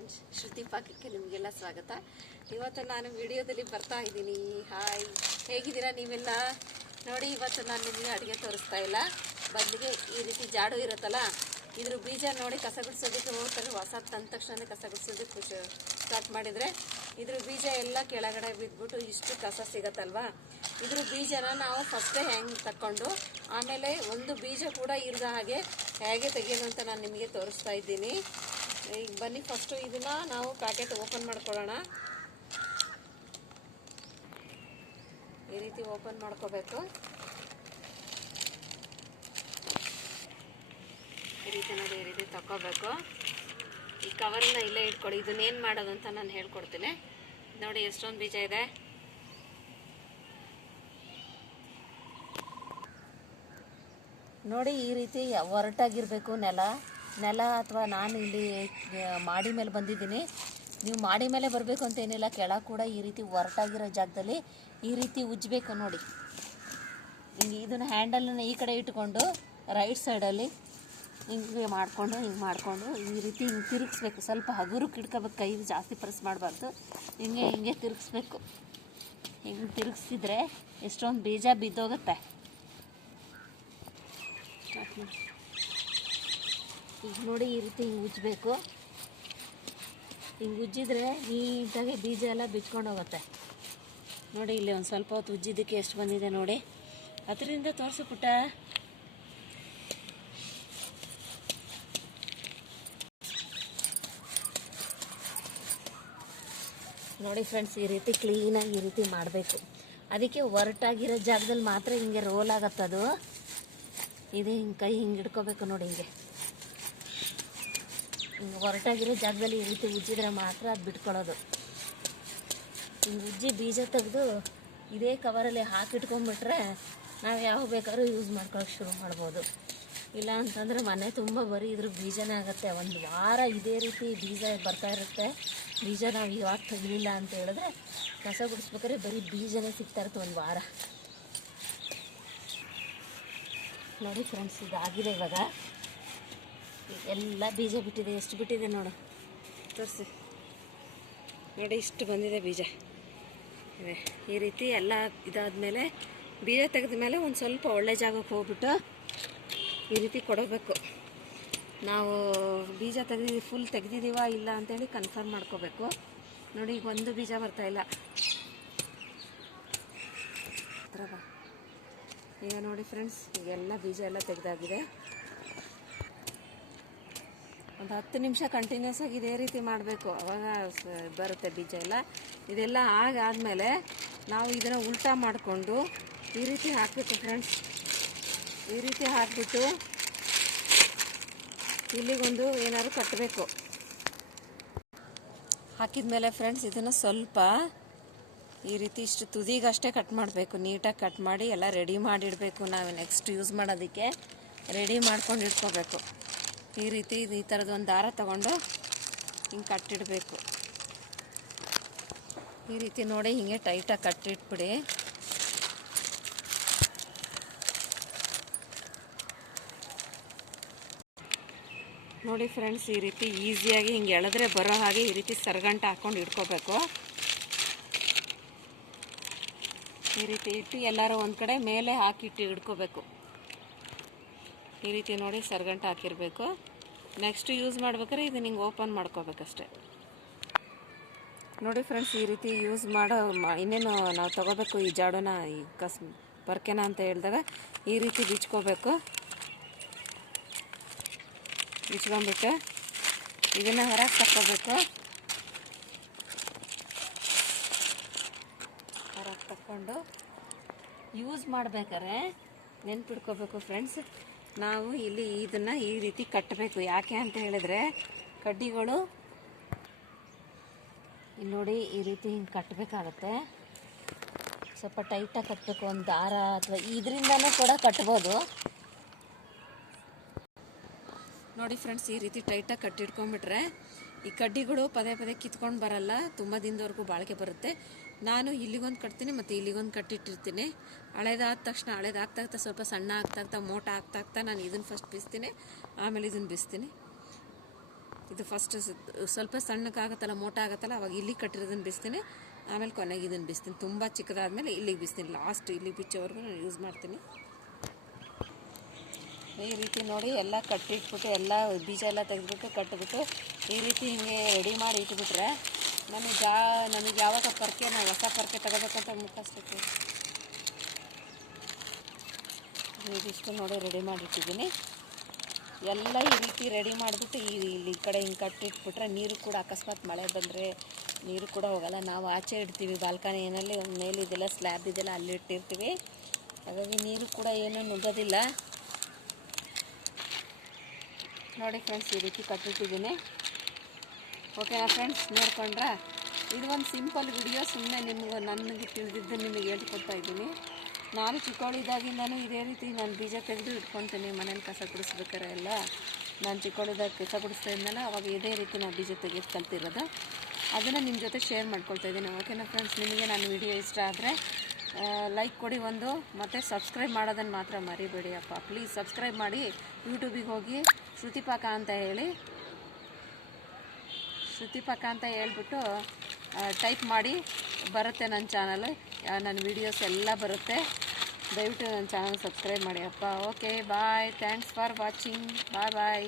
Friends, ಶ್ರುತಿ ಪಾಕಕ್ಕೆ ನಿಮಗೆಲ್ಲ ಸ್ವಾಗತ. ಇವತ್ತು ನಾನು ವಿಡಿಯೋದಲ್ಲಿ ಬರ್ತಾ ಇದ್ದೀನಿ. ಹಾಯ್ ಹೇಗಿದ್ದೀರಾ ನೀವೆಲ್ಲ? ನೋಡಿ, ಇವತ್ತು ನಾನು ನಿಮಗೆ ಅಡುಗೆ ತೋರಿಸ್ತಾ ಇಲ್ಲ. ಬದಲಿಗೆ ಈ ರೀತಿ ಜಾಡು ಇರುತ್ತಲ್ಲ, ಇದ್ರ ಬೀಜ ನೋಡಿ ಕಸ ಗುಡಿಸೋದಕ್ಕೆ ಹೋಗ್ತಾರೆ. ಹೊಸ ತಂದ ತಕ್ಷಣ ಕಸ ಗುಡಿಸೋದಕ್ಕೆ ಖುಷಿ ಸ್ಟಾರ್ಟ್ ಮಾಡಿದರೆ ಇದ್ರ ಬೀಜ ಎಲ್ಲ ಕೆಳಗಡೆ ಬಿದ್ದುಬಿಟ್ಟು ಇಷ್ಟು ಕಸ ಸಿಗತ್ತಲ್ವಾ? ಇದ್ರ ಬೀಜನ ನಾವು ಫಸ್ಟೇ ಹೆಂಗೆ ತಕ್ಕೊಂಡು, ಆಮೇಲೆ ಒಂದು ಬೀಜ ಕೂಡ ಇರದ ಹಾಗೆ ಹೇಗೆ ತೆಗೆಯೋದು ಅಂತ ನಾನು ನಿಮಗೆ ತೋರಿಸ್ತಾ ಇದ್ದೀನಿ. ಈಗ ಬನ್ನಿ ಫಸ್ಟು ಇದನ್ನ ನಾವು ಪ್ಯಾಕೆಟ್ ಓಪನ್ ಮಾಡ್ಕೊಳ್ಳೋಣ. ಈ ರೀತಿ ಓಪನ್ ಮಾಡ್ಕೋಬೇಕು. ಈ ರೀತಿ ನೋಡಿ ಈ ರೀತಿ ತಗೋಬೇಕು ಈ ಕವರ್ನ ಇಲ್ಲೇ ಇಟ್ಕೊಳ್ಳಿ. ಇದನ್ನೇನು ಮಾಡೋದು ಅಂತ ನಾನು ಹೇಳ್ಕೊಡ್ತೀನಿ. ನೋಡಿ ಎಷ್ಟೊಂದು ಬೀಜ ಇದೆ. ನೋಡಿ ಈ ರೀತಿ ಒರಟಾಗಿರಬೇಕು ನೆಲ. ನೆಲ ಅಥವಾ ನಾನು ಇಲ್ಲಿ ಮಾಡಿ ಮೇಲೆ ಬಂದಿದ್ದೀನಿ. ನೀವು ಮಾಡಿ ಮೇಲೆ ಬರಬೇಕು ಅಂತ ಏನಿಲ್ಲ, ಕೆಳಗೆ ಕೂಡ ಈ ರೀತಿ ಒರಟಾಗಿರೋ ಜಾಗದಲ್ಲಿ ಈ ರೀತಿ ಉಜ್ಜಬೇಕು ನೋಡಿ. ಹಿಂಗೆ ಇದನ್ನು ಹ್ಯಾಂಡಲನ್ನು ಈ ಕಡೆ ಇಟ್ಕೊಂಡು ರೈಟ್ ಸೈಡಲ್ಲಿ ಹಿಂಗೆ ಮಾಡಿಕೊಂಡು ಹಿಂಗೆ ಮಾಡಿಕೊಂಡು ಈ ರೀತಿ ಹಿಂಗೆ ತಿರುಗಿಸ್ಬೇಕು. ಸ್ವಲ್ಪ ಹಗುರು ಇಟ್ಕೋಬೇಕು ಕೈ ಜಾಸ್ತಿ ಪ್ರೆಸ್ ಮಾಡಬಾರ್ದು. ಹಿಂಗೆ ಹಿಂಗೆ ತಿರುಗಿಸ್ಬೇಕು. ಹಿಂಗೆ ತಿರುಗಿಸಿದ್ರೆ ಎಷ್ಟೊಂದು ಬೀಜ ಬಿದ್ದೋಗುತ್ತೆ. ಈಗ ನೋಡಿ ಈ ರೀತಿ ಹಿಂಗೆ ಉಜ್ಜಬೇಕು. ಹಿಂಗೆ ಉಜ್ಜಿದ್ರೆ ನೀಟಾಗಿ ಬೀಜ ಎಲ್ಲ ಬಿಚ್ಕೊಂಡು ಹೋಗುತ್ತೆ. ನೋಡಿ ಇಲ್ಲಿ ಒಂದು ಸ್ವಲ್ಪ ಹೊತ್ತು ಉಜ್ಜಿದ್ದಕ್ಕೆ ಎಷ್ಟು ಬಂದಿದೆ ನೋಡಿ. ಅದರಿಂದ ತೋರಿಸು ಪುಟ್ಟ. ನೋಡಿ ಫ್ರೆಂಡ್ಸ್ ಈ ರೀತಿ ಕ್ಲೀನಾಗಿ ಈ ರೀತಿ ಮಾಡಬೇಕು. ಅದಕ್ಕೆ ಒರಟಾಗಿರೋ ಜಾಗದಲ್ಲಿ ಮಾತ್ರ ಹಿಂಗೆ ರೋಲ್ ಆಗತ್ತದು. ಇದೇ ಹಿಂಗೆ ಕೈ ಹಿಂಗೆ ಹಿಡ್ಕೋಬೇಕು ನೋಡಿ ಹಿಂಗೆ. ಹಿಂಗೆ ಒರಟಾಗಿರೋ ಜಾಗದಲ್ಲಿ ಈ ರೀತಿ ಉಜ್ಜಿದ್ರೆ ಮಾತ್ರ ಅದು ಬಿಟ್ಕೊಳ್ಳೋದು. ಹಿಂಗೆ ಉಜ್ಜಿ ಬೀಜ ತೆಗೆದು ಇದೇ ಕವರಲ್ಲಿ ಹಾಕಿಟ್ಕೊಂಡ್ಬಿಟ್ರೆ ನಾವು ಯಾವ ಬೇಕಾದ್ರೂ ಯೂಸ್ ಮಾಡ್ಕೊಳಕ್ಕೆ ಶುರು ಮಾಡ್ಬೋದು. ಇಲ್ಲ ಅಂತಂದರೆ ಮನೆ ತುಂಬ ಬರೀ ಇದ್ರ ಬೀಜನೇ ಆಗುತ್ತೆ. ಒಂದು ವಾರ ಇದೇ ರೀತಿ ಬೀಜ ಬರ್ತಾ ಇರುತ್ತೆ. ಬೀಜ ನಾವು ಇವಾಗ ತೆಗಲಿಲ್ಲ ಅಂತ ಹೇಳಿದ್ರೆ ಕಸ ಗುಡಿಸ್ಬೇಕಾದ್ರೆ ಬರೀ ಬೀಜನೇ ಸಿಗ್ತಾ ಇರುತ್ತೆ ಒಂದು ವಾರ. ನೋಡಿ ಫ್ರೆಂಡ್ಸ್ ಇದಾಗಿದೆ ಇವಾಗ. ಎಲ್ಲ ಬೀಜ ಬಿಟ್ಟಿದೆ, ಎಷ್ಟು ಬಿಟ್ಟಿದೆ ನೋಡು. ತೋರಿಸಿ. ನೋಡಿ, ಇಷ್ಟು ಬಂದಿದೆ ಬೀಜ. ಈ ರೀತಿ ಎಲ್ಲ ಇದಾದಮೇಲೆ ಬೀಜ ತೆಗೆದ ಮೇಲೆ ಒಂದು ಸ್ವಲ್ಪ ಒಳ್ಳೆ ಜಾಗಕ್ಕೆ ಹೋಗ್ಬಿಟ್ಟು ಈ ರೀತಿ ಕೊಡಬೇಕು. ನಾವು ಬೀಜ ತೆಗೆದಿದ್ದೀವಿ ಫುಲ್ ತೆಗೆದಿದ್ದೀವ ಇಲ್ಲ ಅಂತೇಳಿ ಕನ್ಫರ್ಮ್ ಮಾಡ್ಕೋಬೇಕು. ನೋಡಿ, ಈಗ ಒಂದು ಬೀಜ ಬರ್ತಾಯಿಲ್ಲ. ಈಗ ನೋಡಿ ಫ್ರೆಂಡ್ಸ್ ಈಗೆಲ್ಲ ಬೀಜ ಎಲ್ಲ ತೆಗೆದಾಗಿದೆ. ಒಂದು ಹತ್ತು ನಿಮಿಷ ಕಂಟಿನ್ಯೂಸ್ ಆಗಿ ಇದೇ ರೀತಿ ಮಾಡಬೇಕು. ಅವಾಗ ಬರುತ್ತೆ ಬೀಜ ಎಲ್ಲ. ಇದೆಲ್ಲ ಆಗಾದಮೇಲೆ ನಾವು ಇದನ್ನು ಉಲ್ಟಾ ಮಾಡಿಕೊಂಡು ಈ ರೀತಿ ಹಾಕಬೇಕು ಫ್ರೆಂಡ್ಸ್ ಈ ರೀತಿ ಹಾಕಿಬಿಟ್ಟು ಇಲ್ಲಿಗೊಂದು ಏನಾದ್ರು ಕಟ್ಟಬೇಕು ಹಾಕಿದ್ಮೇಲೆ ಫ್ರೆಂಡ್ಸ್ ಇದನ್ನು ಸ್ವಲ್ಪ ಈ ರೀತಿ ಇಷ್ಟು ತುದಿಗಷ್ಟೇ ಕಟ್ ಮಾಡಬೇಕು. ನೀಟಾಗಿ ಕಟ್ ಮಾಡಿ ಎಲ್ಲ ರೆಡಿ ಮಾಡಿಡಬೇಕು. ನಾವು ನೆಕ್ಸ್ಟ್ ಯೂಸ್ ಮಾಡೋದಕ್ಕೆ ರೆಡಿ ಮಾಡ್ಕೊಂಡು ಇಟ್ಕೋಬೇಕು. ಈ ರೀತಿ ಈ ಥರದ್ದು ಒಂದು ದಾರ ತಗೊಂಡು ಹಿಂಗೆ ಕಟ್ಟಿಡಬೇಕು. ಈ ರೀತಿ ನೋಡಿ ಹಿಂಗೆ ಟೈಟಾಗಿ ಕಟ್ಟಿಟ್ಬಿಡಿ. ನೋಡಿ ಫ್ರೆಂಡ್ಸ್, ಈ ರೀತಿ ಈಸಿಯಾಗಿ ಹಿಂಗೆ ಎಳೆದ್ರೆ ಬರೋ ಹಾಗೆ ಈ ರೀತಿ ಸರ್ಗಂಟ ಹಾಕ್ಕೊಂಡು ಇಟ್ಕೋಬೇಕು. ಈ ರೀತಿ ಇಟ್ಟು ಎಲ್ಲರೂ ಒಂದು ಕಡೆ ಮೇಲೆ ಹಾಕಿಟ್ಟು ಹಿಡ್ಕೋಬೇಕು ಈ ರೀತಿ ನೋಡಿ ಸರಗಂಟ ಹಾಕಿರಬೇಕು. ನೆಕ್ಸ್ಟ್ ಯೂಸ್ ಮಾಡ್ಬೇಕಾದ್ರೆ ಇದು ಹಿಂಗೆ ಓಪನ್ ಮಾಡ್ಕೋಬೇಕಷ್ಟೆ. ನೋಡಿ ಫ್ರೆಂಡ್ಸ್ ಈ ರೀತಿ ಯೂಸ್ ಮಾಡೋ ಇನ್ನೇನು ನಾವು ತಗೋಬೇಕು ಈ ಜಾಡೋನ, ಈ ಕಸ್, ಬರ್ಕೆನ ಅಂತ ಹೇಳಿದಾಗ ಈ ರೀತಿ ಬಿಚ್ಕೋಬೇಕು. ಬಿಚ್ಕೊಂಡ್ಬಿಟ್ಟು ಇದನ್ನು ಹೊರಗೆ ತಕ್ಕೋಬೇಕು. ಹೊರಗೆ ತಕ್ಕೊಂಡು ಯೂಸ್ ಮಾಡ್ಬೇಕಾದ್ರೆ ನೆನ್ಪಿಡ್ಕೋಬೇಕು ಫ್ರೆಂಡ್ಸ್ ನಾವು ಇಲ್ಲಿ ಇದನ್ನು ಈ ರೀತಿ ಕಟ್ಟಬೇಕು. ಯಾಕೆ ಅಂತ ಹೇಳಿದ್ರೆ ಕಡ್ಡಿಗಳು ಇಲ್ಲಿ ನೋಡಿ ಈ ರೀತಿ ಹಿಂಗೆ ಕಟ್ಟಬೇಕಾಗತ್ತೆ ಸ್ವಲ್ಪ ಟೈಟಾಗಿ ಕಟ್ಟಬೇಕು ಒಂದು ದಾರ ಅಥವಾ ಇದರಿಂದನೂ ಕೂಡ ಕಟ್ಬೋದು. ನೋಡಿ ಫ್ರೆಂಡ್ಸ್ ಈ ರೀತಿ ಟೈಟಾಗಿ ಕಟ್ಟಿಟ್ಕೊಂಡ್ಬಿಟ್ರೆ ಈ ಕಡ್ಡಿಗಳು ಪದೇ ಪದೇ ಕಿತ್ಕೊಂಡು ಬರಲ್ಲ. ತುಂಬ ದಿನದವರೆಗೂ ಬಾಳಿಕೆ ಬರುತ್ತೆ. ನಾನು ಇಲ್ಲಿಗೊಂದು ಕಟ್ತೀನಿ ಮತ್ತು ಇಲ್ಲಿಗೊಂದು ಕಟ್ಟಿಟ್ಟಿರ್ತೀನಿ. ಹಳೇದಾದ ತಕ್ಷಣ ಹಳೇದಾಗ್ತಾ ಆಗ್ತಾ ಸ್ವಲ್ಪ ಸಣ್ಣ ಆಗ್ತಾ ಆಗ್ತಾ ಮೋಟ ಆಗ್ತಾ ಆಗ್ತಾ ನಾನು ಇದನ್ನು ಫಸ್ಟ್ ಬಿಸ್ತೀನಿ, ಆಮೇಲೆ ಇದನ್ನು ಬಿಸ್ತೀನಿ. ಇದು ಫಸ್ಟ್ ಸ್ವಲ್ಪ ಸಣ್ಣಕ್ಕಾಗತ್ತಲ್ಲ ಮೋಟ ಆಗುತ್ತಲ್ಲ, ಅವಾಗ ಇಲ್ಲಿ ಕಟ್ಟಿರೋದನ್ನ ಬಿಸ್ತೀನಿ, ಆಮೇಲೆ ಕೊನೆಗೆ ಇದನ್ನು ಬಿಸ್ತೀನಿ. ತುಂಬ ಚಿಕ್ಕದಾದಮೇಲೆ ಇಲ್ಲಿಗೆ ಬಿಸ್ತೀನಿ. ಲಾಸ್ಟ್ ಇಲ್ಲಿ ಬಿಚ್ಚೋವರೆಗೂ ನಾನು ಯೂಸ್ ಮಾಡ್ತೀನಿ. ಈ ರೀತಿ ನೋಡಿ, ಎಲ್ಲ ಕಟ್ಟಿಟ್ಬಿಟ್ಟು, ಎಲ್ಲ ಬೀಜ ಎಲ್ಲ ತೆಗೆದ್ಬಿಟ್ಟು ಕಟ್ಟಿಬಿಟ್ಟು ಈ ರೀತಿ ಹಿಂಗೆ ರೆಡಿ ಮಾಡಿ ಇಟ್ಬಿಟ್ರೆ ನಮಗೆ ಜಾ ನಮಗೆ ಯಾವಾಗ ಪರ್ಕೆ ನಾವು ಹೊಸ ಪರ್ಕೆ ತಗೋಬೇಕಂತ ಮುಖಸ್ತೈತಿ ಇದಿಷ್ಟು ನೋಡಿ ರೆಡಿ ಮಾಡಿಟ್ಟಿದ್ದೀನಿ. ಎಲ್ಲ ಈ ರೀತಿ ರೆಡಿ ಮಾಡಿಬಿಟ್ಟು ಈ ಇಲ್ಲಿ ಈ ಕಡೆ ಹಿಂಗೆ ಕಟ್ಟಿಟ್ಬಿಟ್ರೆ ನೀರು ಕೂಡ ಅಕಸ್ಮಾತ್ ಮಳೆ ಬಂದರೆ ನೀರು ಕೂಡ ಹೋಗಲ್ಲ. ನಾವು ಆಚೆ ಇಡ್ತೀವಿ ಬಾಲ್ಕನಿ ಏನಲ್ಲಿ ಒಂದು ಮೇಲೆ ಇದೆಲ್ಲ ಸ್ಲ್ಯಾಬ್ ಇದೆಲ್ಲ ಅಲ್ಲಿ ಇಟ್ಟಿರ್ತೀವಿ. ಹಾಗಾಗಿ ನೀರು ಕೂಡ ಏನೂ ನುಗ್ಗೋದಿಲ್ಲ. ನೋಡಿ ಫ್ರೆಂಡ್ಸ್ ಈ ರೀತಿ ಕಟ್ಟಿಟ್ಟಿದ್ದೀನಿ. ಓಕೆನಾ ಫ್ರೆಂಡ್ಸ್ ನೋಡ್ಕೊಂಡ್ರೆ? ಇದು ಒಂದು ಸಿಂಪಲ್ ವಿಡಿಯೋ ಸುಮ್ಮನೆ ನಿಮ್ಗೆ, ನನಗೆ ತಿಳಿದಿದ್ದು, ನಿಮಗೆ ಹೇಳ್ಕೊಡ್ತಾ ಇದ್ದೀನಿ. ನಾನು ಚಿಕ್ಕವಳಿದ್ದಾಗಿಂದನೂ ಇದೇ ರೀತಿ ನಾನು ಬೀಜ ತೆಗೆದು ಇಟ್ಕೊತೀನಿ, ಮನೇಲಿ ಕಸ ಗುಡಿಸ್ಬೇಕಾರೆ ಎಲ್ಲ. ನಾನು ಚಿಕ್ಕವಳಿದಾಗ ಕಸ ಇದ್ನಲ್ಲ, ಅವಾಗ ಇದೇ ರೀತಿ ನಾನು ಬೀಜ ತೆಗೆದು ಕಲ್ತಿರೋದು. ಅದನ್ನು ನಿಮ್ಮ ಜೊತೆ ಶೇರ್ ಮಾಡ್ಕೊಳ್ತಾ ಇದ್ದೀನಿ. ಓಕೆನಾ ಫ್ರೆಂಡ್ಸ್ ನಿಮಗೆ ನಾನು ವಿಡಿಯೋ ಇಷ್ಟ ಆದರೆ ಲೈಕ್ ಕೊಡಿ ಒಂದು, ಮತ್ತು ಸಬ್ಸ್ಕ್ರೈಬ್ ಮಾಡೋದನ್ನು ಮಾತ್ರ ಮರಿಬೇಡಿ, ಅಪ್ಪ. ಪ್ಲೀಸ್ ಸಬ್ಸ್ಕ್ರೈಬ್ ಮಾಡಿ ಯೂಟ್ಯೂಬಿಗೆ ಹೋಗಿ, ಶ್ರುತಿಪಾಕ ಅಂತ ಹೇಳಿ. ಶ್ರುತಿಪಾಕ ಅಂತ ಹೇಳ್ಬಿಟ್ಟು ಟೈಪ್ ಮಾಡಿ ಬರುತ್ತೆ ನನ್ನ ಚಾನಲ್ ನನ್ನ ವೀಡಿಯೋಸ್ ಎಲ್ಲ ಬರುತ್ತೆ. ದಯವಿಟ್ಟು ನನ್ನ ಚಾನಲ್ ಸಬ್ಸ್ಕ್ರೈಬ್ ಮಾಡಿ ಅಪ್ಪ. Okay bye thanks for watching bye bye